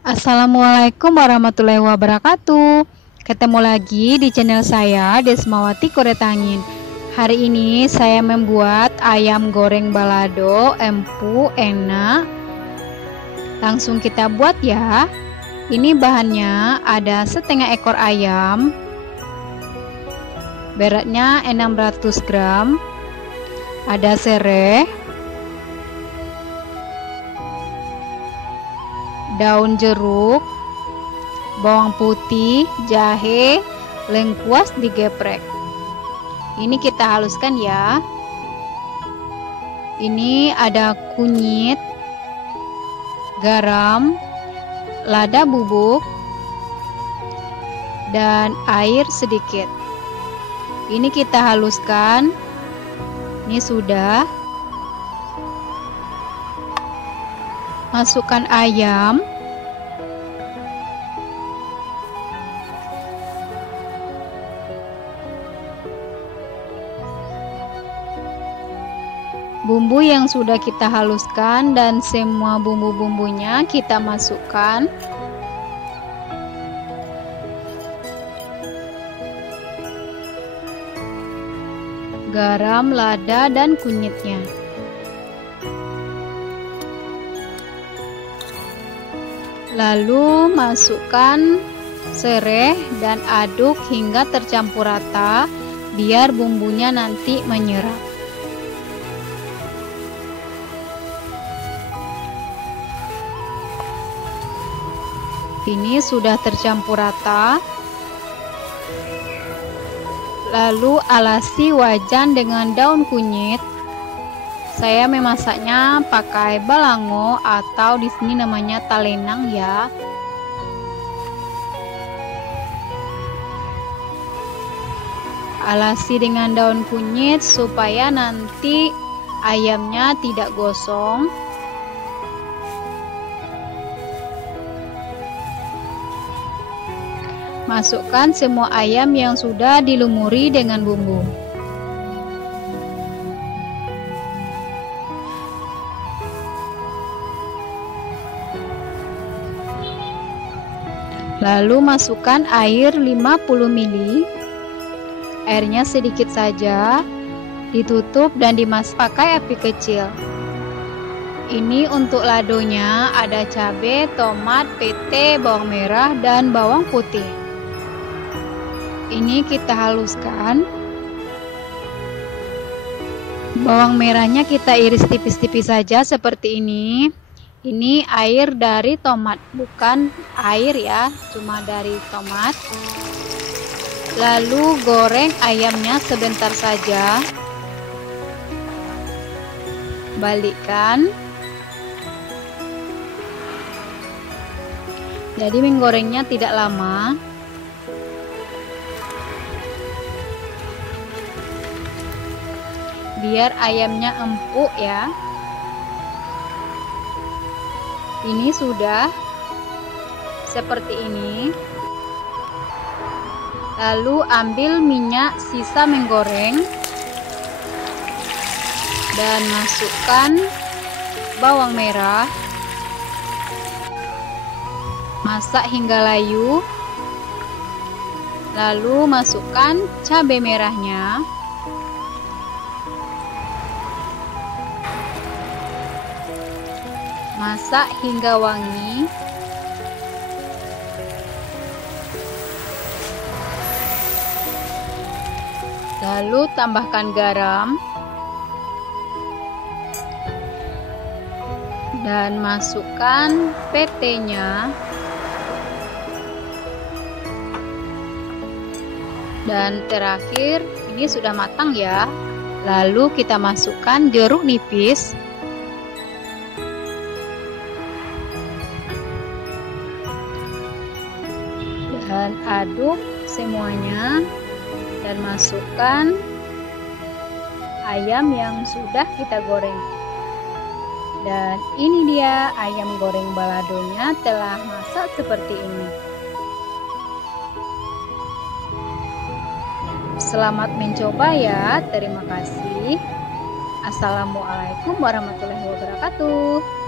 Assalamualaikum warahmatullahi wabarakatuh. Ketemu lagi di channel saya, Desmawati Kuretangin. Hari ini saya membuat ayam goreng balado, empuk, enak. Langsung kita buat ya. Ini bahannya ada setengah ekor ayam, beratnya 600 gram, ada serai, daun jeruk, bawang putih, jahe, lengkuas digeprek. Ini kita haluskan ya. Ini ada kunyit, garam, lada bubuk, dan air sedikit. Ini kita haluskan. Ini sudah. Masukkan ayam, bumbu yang sudah kita haluskan dan semua bumbu-bumbunya kita masukkan. Garam, lada, dan kunyitnya. Lalu masukkan serai dan aduk hingga tercampur rata biar bumbunya nanti menyerap. Ini sudah tercampur rata. Lalu alasi wajan dengan daun kunyit. Saya memasaknya pakai balango atau di sini namanya talenang ya. Alasi dengan daun kunyit supaya nanti ayamnya tidak gosong. Masukkan semua ayam yang sudah dilumuri dengan bumbu. Lalu masukkan air 50 ml. Airnya sedikit saja. Ditutup dan dimasak pakai api kecil. Ini untuk ladonya ada cabai, tomat, pete, bawang merah, dan bawang putih. Ini kita haluskan. Bawang merahnya kita iris tipis-tipis saja seperti ini. Ini air dari tomat, bukan air ya, cuma dari tomat. Lalu goreng ayamnya sebentar saja. Balikkan. Jadi menggorengnya tidak lama. Biar ayamnya empuk ya. Ini sudah seperti ini. Lalu ambil minyak sisa menggoreng dan masukkan bawang merah. Masak hingga layu. Lalu masukkan cabai merahnya. Masak hingga wangi. Lalu tambahkan garam. Dan masukkan petenya. Dan terakhir, ini sudah matang ya. Lalu kita masukkan jeruk nipis. Dan aduk semuanya dan masukkan ayam yang sudah kita goreng. Dan ini dia ayam goreng baladonya telah masak seperti ini. Selamat mencoba ya. Terima kasih. Assalamualaikum warahmatullahi wabarakatuh.